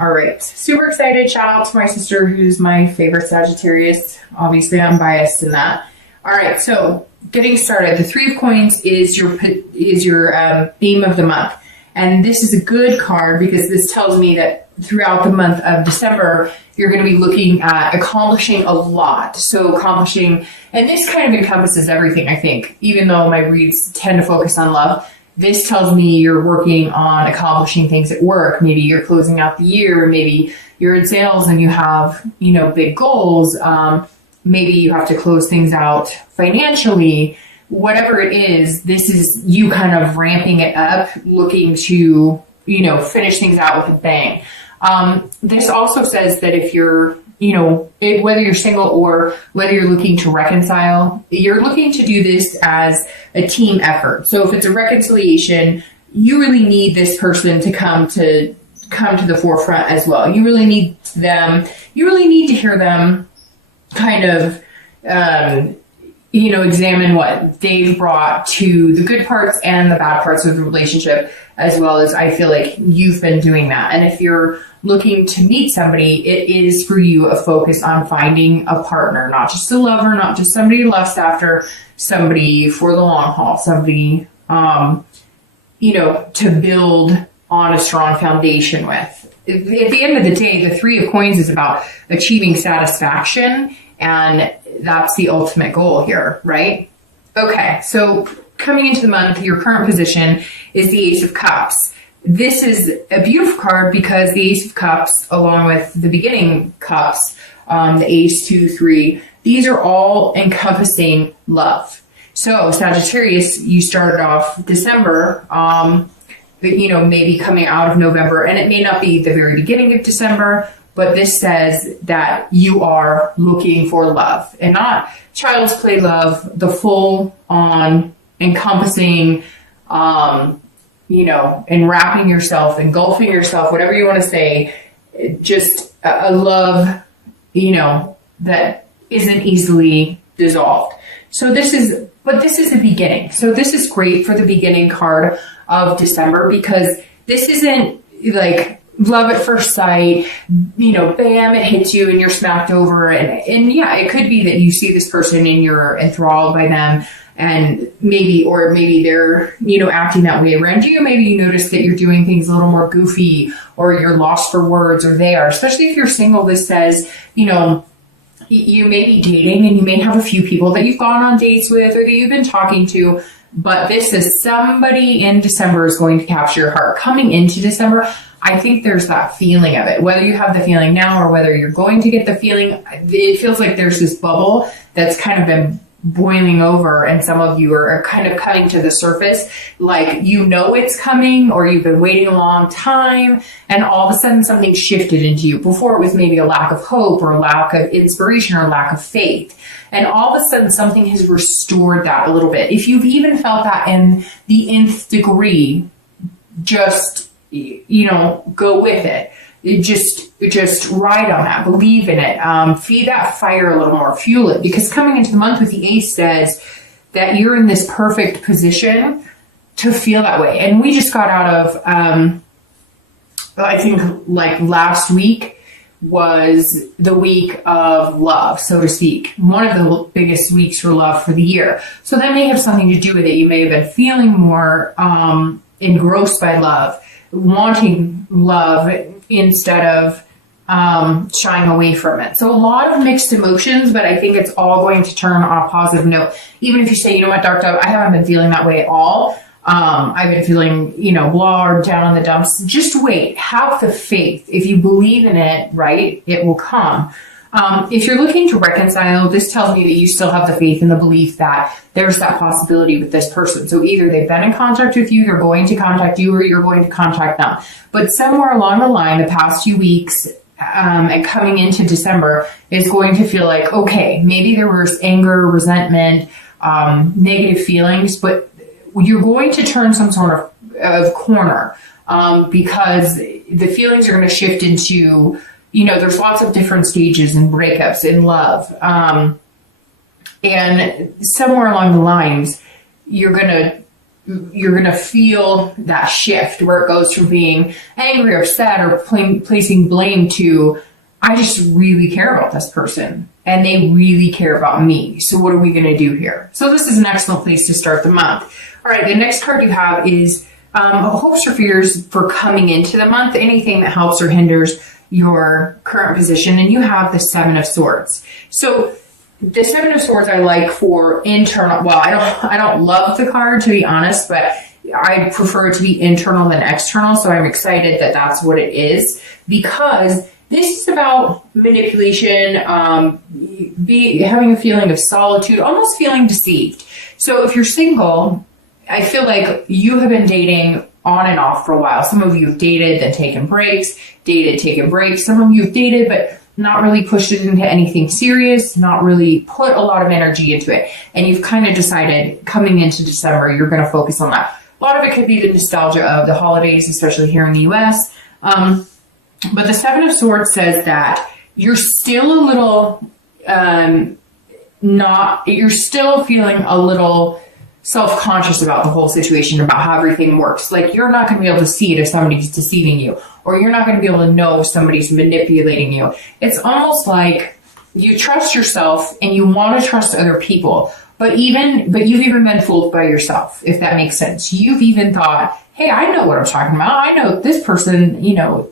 All right. Super excited. Shout out to my sister, who's my favorite Sagittarius. Obviously, I'm biased in that. All right. So getting started. The Three of Coins is your theme of the month. And this is a good card because this tells me that throughout the month of December, you're going to be looking at accomplishing a lot. So accomplishing, and this kind of encompasses everything, I think, even though my reads tend to focus on love. This tells me you're working on accomplishing things at work. Maybe you're closing out the year. Maybe you're in sales and you have, big goals. Maybe you have to close things out financially. Whatever it is, this is you kind of ramping it up, looking to, finish things out with a bang. This also says that if you're, whether you're single or whether you're looking to reconcile, you're looking to do this as a team effort. So if it's a reconciliation, you really need this person to come to the forefront as well. You really need to hear them kind of, examine what they've brought to the good parts and the bad parts of the relationship, as well as I feel like you've been doing that. And if you're looking to meet somebody, it is for you a focus on finding a partner, not just a lover, not just somebody to lust after, somebody for the long haul, somebody, to build on a strong foundation with. At the end of the day, the Three of Coins is about achieving satisfaction, and that's the ultimate goal here, right? Okay, so coming into the month, your current position is the Ace of Cups. This is a beautiful card because the Ace of Cups, along with the beginning cups, the Ace, 2, 3, these are all encompassing love. So Sagittarius, you started off December, maybe coming out of November, and it may not be the very beginning of December, but this says that you are looking for love and not child's play love, the full on encompassing, enwrapping yourself, engulfing yourself, whatever you want to say, just a love, that isn't easily dissolved. So this is a beginning. So this is great for the beginning card of December because this isn't like love at first sight, bam, it hits you and you're smacked over. And yeah, it could be that you see this person and you're enthralled by them. And maybe they're, acting that way around you. Maybe you notice that you're doing things a little more goofy or you're lost for words, or they are. Especially if you're single, this says, you may be dating and you may have a few people that you've gone on dates with or that you've been talking to. But this is somebody in December is going to capture your heart. Coming into December, I think there's that feeling of it. Whether you have the feeling now or whether you're going to get the feeling, it feels like there's this bubble that's kind of been boiling over, and some of you are kind of coming to the surface, like it's coming, or you've been waiting a long time, and all of a sudden something shifted into you. Before it was maybe a lack of hope or a lack of inspiration or lack of faith. And all of a sudden something has restored that a little bit. If you've even felt that in the nth degree, just, go with it. Just ride on that, believe in it, feed that fire a little more, fuel it, because coming into the month with the Ace says that you're in this perfect position to feel that way. And we just got out of, I think like last week was the week of love, so to speak, one of the biggest weeks for love for the year. So that may have something to do with it. You may have been feeling more engrossed by love, wanting love instead of shying away from it. So a lot of mixed emotions, but I think it's all going to turn on a positive note. Even if you say, Dark Dove, I haven't been feeling that way at all. I've been feeling, blah, or down in the dumps. Just wait. Have the faith. If you believe in it, right, it will come. If you're looking to reconcile, this tells me that you still have the faith and the belief that there's that possibility with this person. So either they've been in contact with you, they're going to contact you, or you're going to contact them. But somewhere along the line, the past few weeks, and coming into December is going to feel like, okay, maybe there was anger, resentment, negative feelings, but you're going to turn some sort of corner, because the feelings are going to shift into, there's lots of different stages and breakups in love. And somewhere along the lines, you're going to you're going to feel that shift where it goes from being angry or sad or placing blame to, I just really care about this person and they really care about me. So what are we going to do here? So this is an excellent place to start the month. All right, the next card you have is hopes or fears for coming into the month, anything that helps or hinders your current position. And you have the Seven of Swords. So the Seven of Swords I like for internal. Well, I don't love the card, to be honest, but I prefer it to be internal than external. So I'm excited that that's what it is, because this is about manipulation, having a feeling of solitude, almost feeling deceived. So if you're single, I feel like you have been dating on and off for a while. Some of you have dated, then taken breaks, dated, taken breaks. Some of you have dated, but not really pushed it into anything serious, not really put a lot of energy into it. And you've kind of decided coming into December, you're going to focus on that. A lot of it could be the nostalgia of the holidays, especially here in the US. But the Seven of Swords says that you're still a little, you're still feeling a little self-conscious about the whole situation, about how everything works. Like, you're not going to be able to see it if somebody's deceiving you, or you're not going to be able to know if somebody's manipulating you. It's almost like you trust yourself and you want to trust other people, but you've even been fooled by yourself, if that makes sense. You've even thought, hey, I know what I'm talking about. I know this person,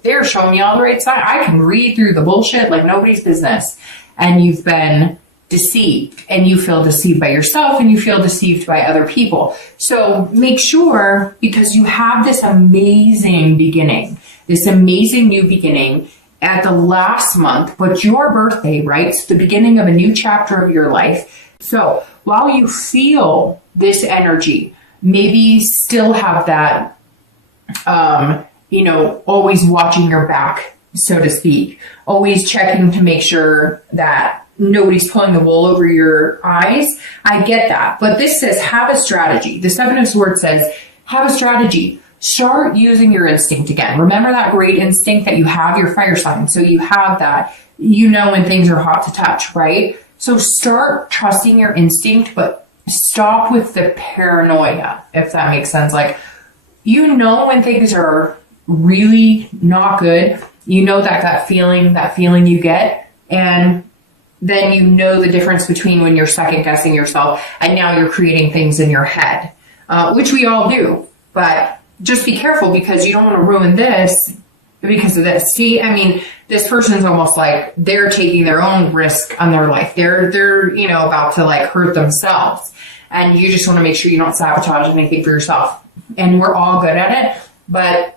they're showing me all the right side. I can read through the bullshit like nobody's business. And you've been deceived, and you feel deceived by yourself, and you feel deceived by other people. So make sure, because you have this amazing beginning, this amazing new beginning at the last month, but your birthday, right? It's the beginning of a new chapter of your life. So while you feel this energy, maybe still have that, always watching your back, so to speak, always checking to make sure that nobody's pulling the wool over your eyes. I get that. But this says, have a strategy. The Seven of Swords says, have a strategy. Start using your instinct again. Remember that great instinct that you have, your fire sign. So you have that, when things are hot to touch, right? So start trusting your instinct, but stop with the paranoia, if that makes sense. Like, when things are really not good, that gut feeling, that feeling you get, and then the difference between when you're second guessing yourself and now you're creating things in your head, which we all do. But just be careful, because you don't want to ruin this because of this. See, this person's almost like they're taking their own risk on their life. They're about to hurt themselves. And you just want to make sure you don't sabotage anything for yourself. And we're all good at it. But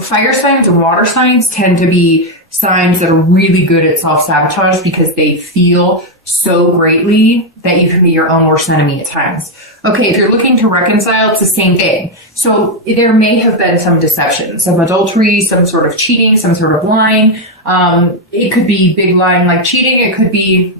fire signs and water signs tend to be signs that are really good at self-sabotage, because they feel so greatly that you can be your own worst enemy at times. Okay, if you're looking to reconcile, it's the same thing. So there may have been some deception, some adultery, some sort of cheating, some sort of lying. It could be big lying like cheating. It could be,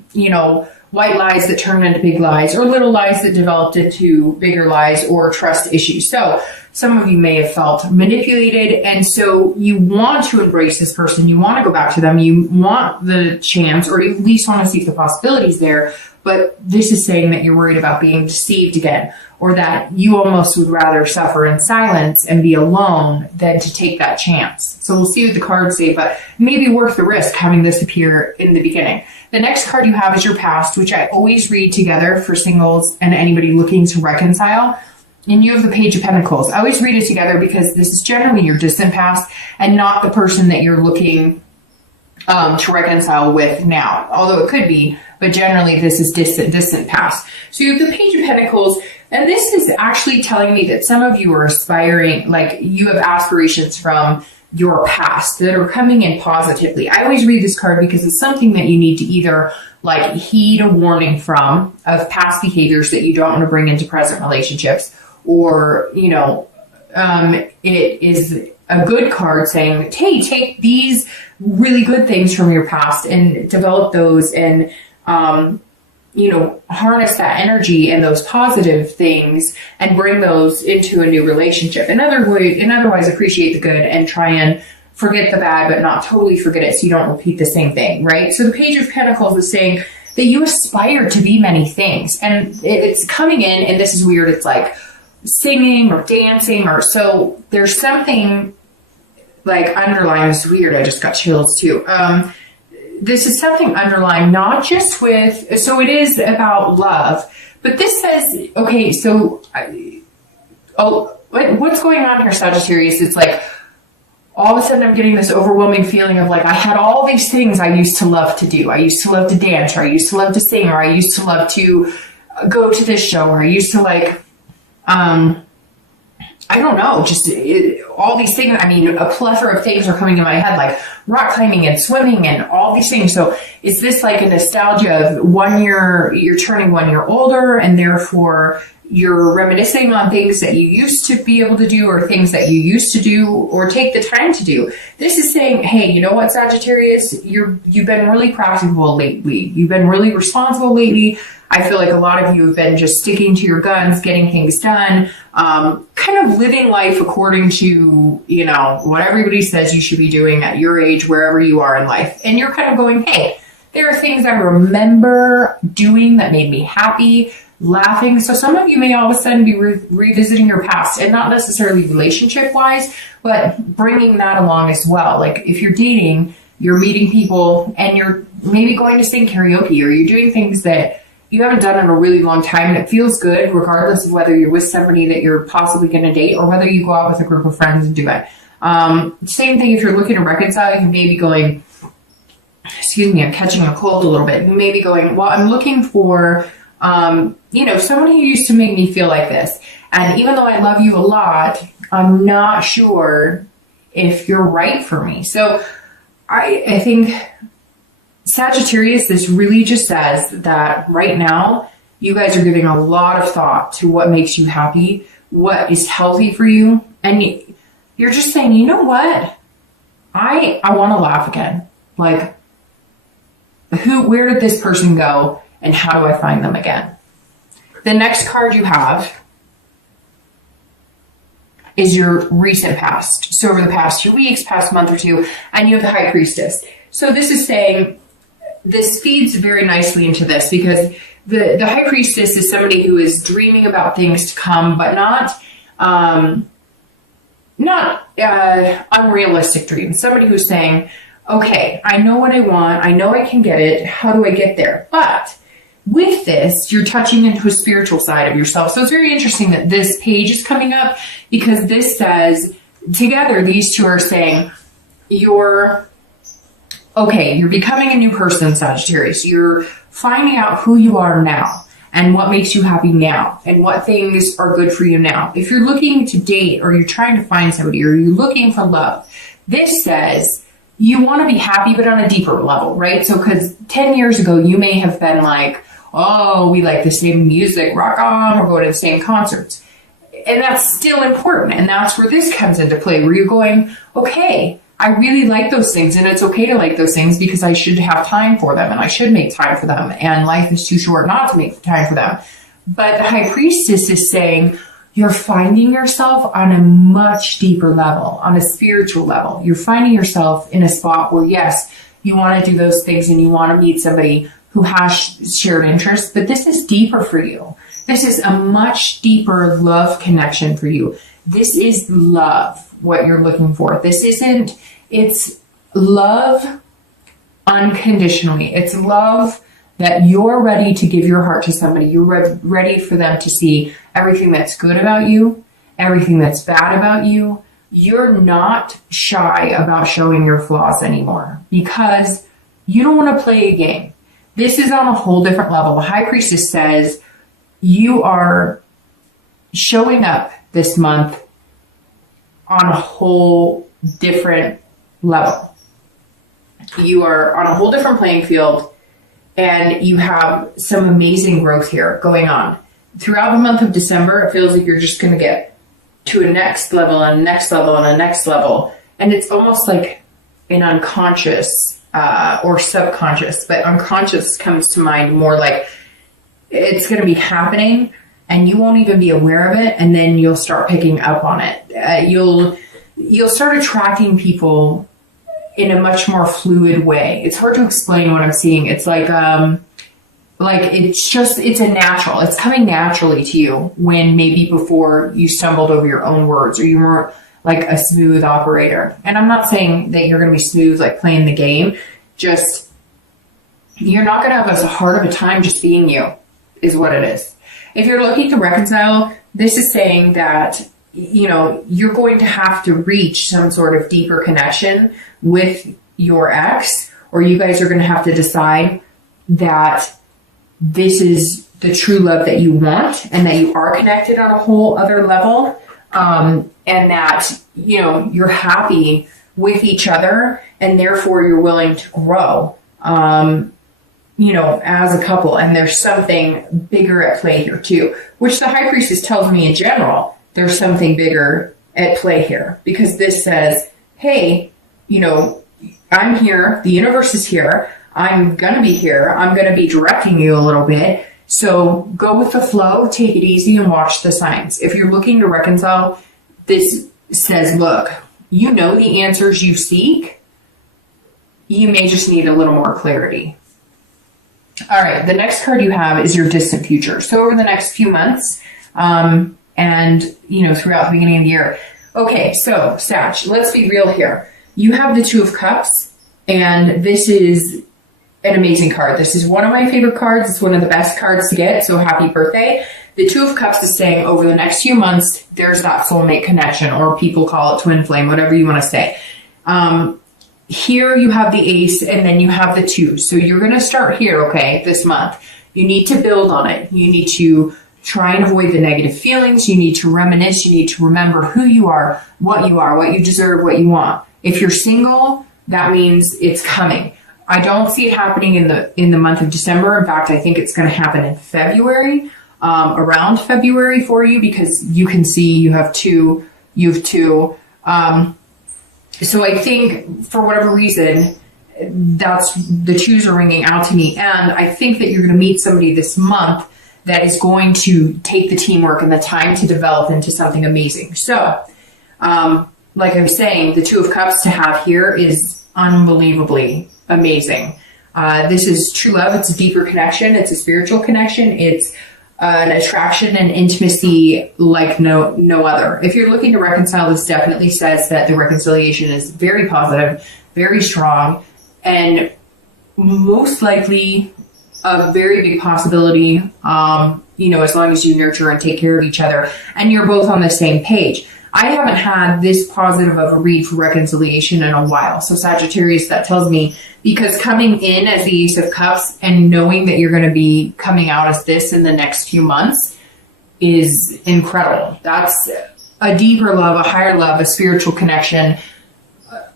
white lies that turned into big lies, or little lies that developed into bigger lies, or trust issues. So some of you may have felt manipulated, and so you want to embrace this person. You want to go back to them. You want the chance, or you at least want to see if the possibilities there. But this is saying that you're worried about being deceived again, or that you almost would rather suffer in silence and be alone than to take that chance. So we'll see what the cards say, but maybe worth the risk having this appear in the beginning. The next card you have is your past, which I always read together for singles and anybody looking to reconcile. And you have the Page of Pentacles. I always read it together because this is generally your distant past and not the person that you're looking to reconcile with now. Although it could be, but generally this is distant past. So you have the Page of Pentacles, and this is actually telling me that some of you are aspiring, like you have aspirations from your past that are coming in positively. I always read this card because it's something that you need to either heed a warning from, of past behaviors that you don't want to bring into present relationships, or, it is a good card saying, hey, take these really good things from your past and develop those and, harness that energy and those positive things and bring those into a new relationship. And otherwise appreciate the good and try and forget the bad, but not totally forget it so you don't repeat the same thing, right? So the Page of Pentacles is saying that you aspire to be many things. And it's coming in, and this is weird. It's like, singing or dancing, or so there's something like underlying. It's weird. I just got chills too. This is something underlying, not just with, so it is about love, but this says, okay, so, what's going on here, Sagittarius? It's like, all of a sudden I'm getting this overwhelming feeling of like, I had all these things I used to love to do. I used to love to dance, or I used to love to sing, or I used to love to go to this show, or I used to like, I don't know, just all these things. I mean, a plethora of things are coming in my head, like rock climbing and swimming and all these things. So is this like a nostalgia of 1 year, you're turning 1 year older, and therefore you're reminiscing on things that you used to be able to do, or things that you used to do or take the time to do. This is saying, hey, you know what, Sagittarius, you've been really practical lately. You've been really responsible lately. I feel like a lot of you have been just sticking to your guns, getting things done, kind of living life according to, you know, what everybody says you should be doing at your age, wherever you are in life. And you're kind of going, hey, there are things I remember doing that made me happy, laughing. So some of you may all of a sudden be revisiting your past, and not necessarily relationship wise, but bringing that along as well. Like if you're dating, you're meeting people and you're maybe going to sing karaoke, or you're doing things that you haven't done in a really long time, and it feels good regardless of whether you're with somebody that you're possibly going to date, or whether you go out with a group of friends and do it. Same thing if you're looking to reconcile. You may be going, excuse me, I'm catching a cold a little bit. You may be going, well, I'm looking for, you know, someone who used to make me feel like this. And even though I love you a lot, I'm not sure if you're right for me. So I think Sagittarius, this really just says that right now, you guys are giving a lot of thought to what makes you happy, what is healthy for you. And you're just saying, you know what? I want to laugh again. Like, where did this person go, and how do I find them again? The next card you have is your recent past. So over the past 2 weeks, past month or two, and you have the High Priestess. So this is saying, this feeds very nicely into this, because the High Priestess is somebody who is dreaming about things to come, but not unrealistic dreams. Somebody who's saying, okay, I know what I want. I know I can get it. How do I get there? But with this, you're touching into a spiritual side of yourself. So it's very interesting that this page is coming up, because this says, together, these two are saying, you're becoming a new person, Sagittarius. You're finding out who you are now, and what makes you happy now, and what things are good for you now. If you're looking to date, or you're trying to find somebody, or you're looking for love, this says you want to be happy, but on a deeper level, right? So because 10 years ago, you may have been like, oh, we like the same music, rock on, or go to the same concerts. And that's still important. And that's where this comes into play, where you're going, okay, I really like those things, and it's okay to like those things, because I should have time for them, and I should make time for them, and life is too short not to make time for them. But the High Priestess is saying, you're finding yourself on a much deeper level, on a spiritual level. You're finding yourself in a spot where, yes, you want to do those things, and you want to meet somebody who has shared interests, but this is deeper for you. This is a much deeper love connection for you. This is love, what you're looking for. It's love unconditionally. It's love that you're ready to give your heart to somebody. You're ready for them to see everything that's good about you, everything that's bad about you. You're not shy about showing your flaws anymore, because you don't want to play a game. This is on a whole different level. The High Priestess says you are showing up this month on a whole different level. You are on a whole different playing field, and you have some amazing growth here going on. Throughout the month of December, it feels like you're just going to get to a next level, and a next level, and a next level. And it's almost like an unconscious or subconscious, but unconscious comes to mind more like it's going to be happening, and you won't even be aware of it, and then you'll start picking up on it. You'll start attracting people in a much more fluid way. It's hard to explain what I'm seeing. It's like Like, it's a natural, it's coming naturally to you, when maybe before you stumbled over your own words, or you weren't like a smooth operator. And I'm not saying that you're going to be smooth, like playing the game, just, you're not going to have as hard of a time just being you, is what it is. If you're looking to reconcile, this is saying that, you know, you're going to have to reach some sort of deeper connection with your ex, or you guys are going to have to decide that this is the true love that you want, and that you are connected on a whole other level, and that, you know, you're happy with each other, and therefore you're willing to grow, you know, as a couple. And there's something bigger at play here too, which the High Priestess tells me in general, there's something bigger at play here, because this says, hey, you know, I'm here, the universe is here, I'm going to be here, I'm going to be directing you a little bit. So go with the flow, take it easy, and watch the signs. If you're looking to reconcile, this says, look, you know the answers you seek. You may just need a little more clarity. All right, the next card you have is your distant future. So over the next few months, and, you know, throughout the beginning of the year. Okay, so Sag, let's be real here. You have the Two of Cups, and this is an amazing card. This is one of my favorite cards. It's one of the best cards to get, so happy birthday. The Two of Cups is saying over the next few months, there's that soulmate connection, or people call it twin flame, whatever you want to say. Here you have the Ace, and then you have the Two. So you're going to start here, okay, this month. You need to build on it. You need to try and avoid the negative feelings. You need to reminisce. You need to remember who you are, what you deserve, what you want. If you're single, that means it's coming. I don't see it happening in the month of December. In fact, I think it's going to happen in February, around February for you, because you can see you have two. So I think for whatever reason, that's the twos are ringing out to me. And I think that you're going to meet somebody this month that is going to take the teamwork and the time to develop into something amazing. So, like I was saying, the Two of Cups to have here is unbelievably amazing. This is true love. It's a deeper connection. It's a spiritual connection. It's an attraction and intimacy like no other. If you're looking to reconcile, this definitely says that the reconciliation is very positive, very strong, and most likely a very big possibility, you know, as long as you nurture and take care of each other and you're both on the same page. I haven't had this positive of a read for reconciliation in a while. So Sagittarius, that tells me, because coming in as the Ace of Cups and knowing that you're going to be coming out as this in the next few months is incredible. That's a deeper love, a higher love, a spiritual connection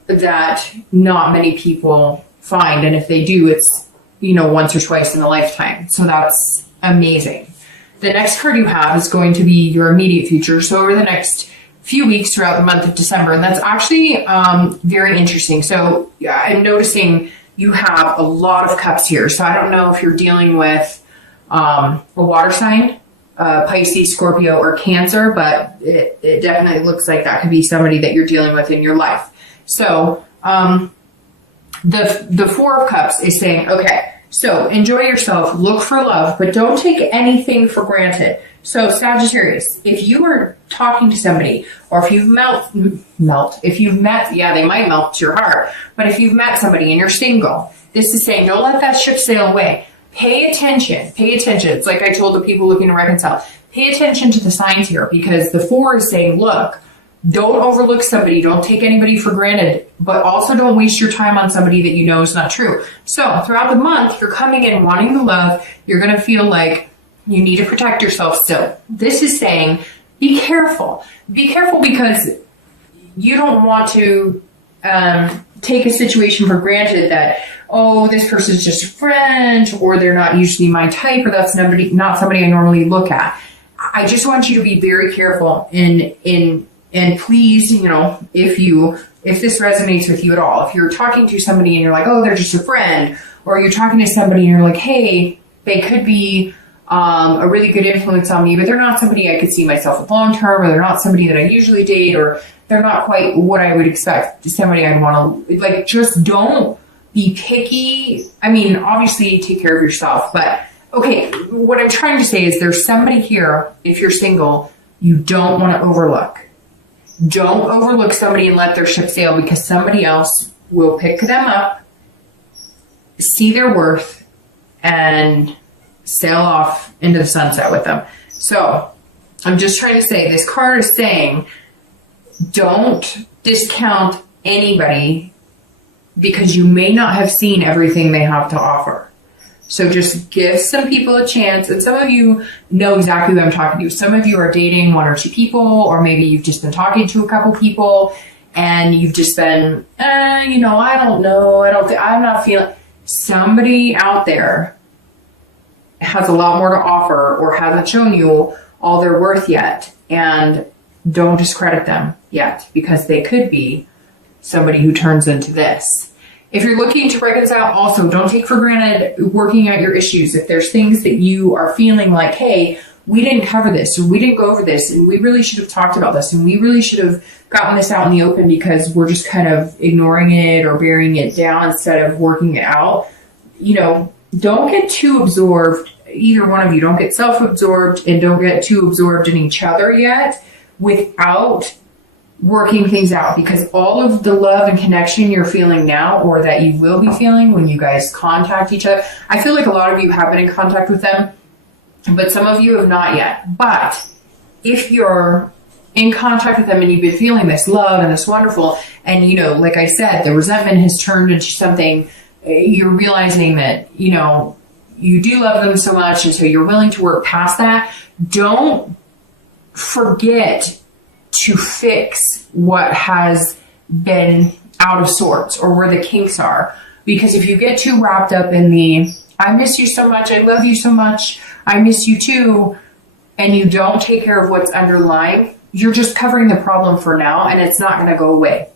that not many people find. And if they do, it's, you know, once or twice in a lifetime. So that's amazing. The next card you have is going to be your immediate future. So over the next few weeks throughout the month of December, and that's actually very interesting. So I'm noticing you have a lot of cups here. So I don't know if you're dealing with a water sign, Pisces, Scorpio, or Cancer, but it definitely looks like that could be somebody that you're dealing with in your life. So the Four of Cups is saying, okay, so enjoy yourself, look for love, but don't take anything for granted. So Sagittarius, if you are talking to somebody, or if you've they might melt your heart, but if you've met somebody and you're single, this is saying, don't let that ship sail away. Pay attention. It's like I told the people looking to reconcile, pay attention to the signs here, because the Four is saying, look, don't overlook somebody, don't take anybody for granted, but also don't waste your time on somebody that you know is not true. So throughout the month, you're coming in wanting the love, you're going to feel like you need to protect yourself still. This is saying, be careful. Be careful, because you don't want to take a situation for granted that, oh, this person's just a friend, or they're not usually my type, or that's not somebody I normally look at. I just want you to be very careful and please, you know, if this resonates with you at all, if you're talking to somebody and you're like, oh, they're just a friend, or you're talking to somebody and you're like, hey, they could be a really good influence on me, but they're not somebody I could see myself with long term, or they're not somebody that I usually date, or they're not quite what I would expect somebody I'd want to, like, just don't be picky. I mean, obviously take care of yourself, but okay, what I'm trying to say is there's somebody here, if you're single, you don't want to overlook. Don't overlook somebody and let their ship sail, because somebody else will pick them up, see their worth, and sail off into the sunset with them. So I'm just trying to say, this card is saying, don't discount anybody because you may not have seen everything they have to offer. So just give some people a chance. And some of you know exactly who I'm talking to. Some of you are dating 1 or 2 people, or maybe you've just been talking to a couple people and you've just been, I don't know. I'm not feeling. Somebody out there has a lot more to offer or hasn't shown you all their worth yet. And don't discredit them yet, because they could be somebody who turns into this. If you're looking to reconcile, also don't take for granted working out your issues. If there's things that you are feeling like, hey, we didn't cover this, or we didn't go over this, and we really should have talked about this, and we really should have gotten this out in the open, because we're just kind of ignoring it or burying it down instead of working it out. Don't get too absorbed. Either one of you, don't get self-absorbed and don't get too absorbed in each other yet without working things out, because all of the love and connection you're feeling now, or that you will be feeling when you guys contact each other, I feel like a lot of you have been in contact with them, but some of you have not yet. But if you're in contact with them and you've been feeling this love and this wonderful, and like I said, the resentment has turned into something, you're realizing that you do love them so much, and so you're willing to work past that. Don't forget to fix what has been out of sorts, or where the kinks are. Because if you get too wrapped up in the, I miss you so much, I love you so much, I miss you too, and you don't take care of what's underlying, you're just covering the problem for now, and it's not going to go away.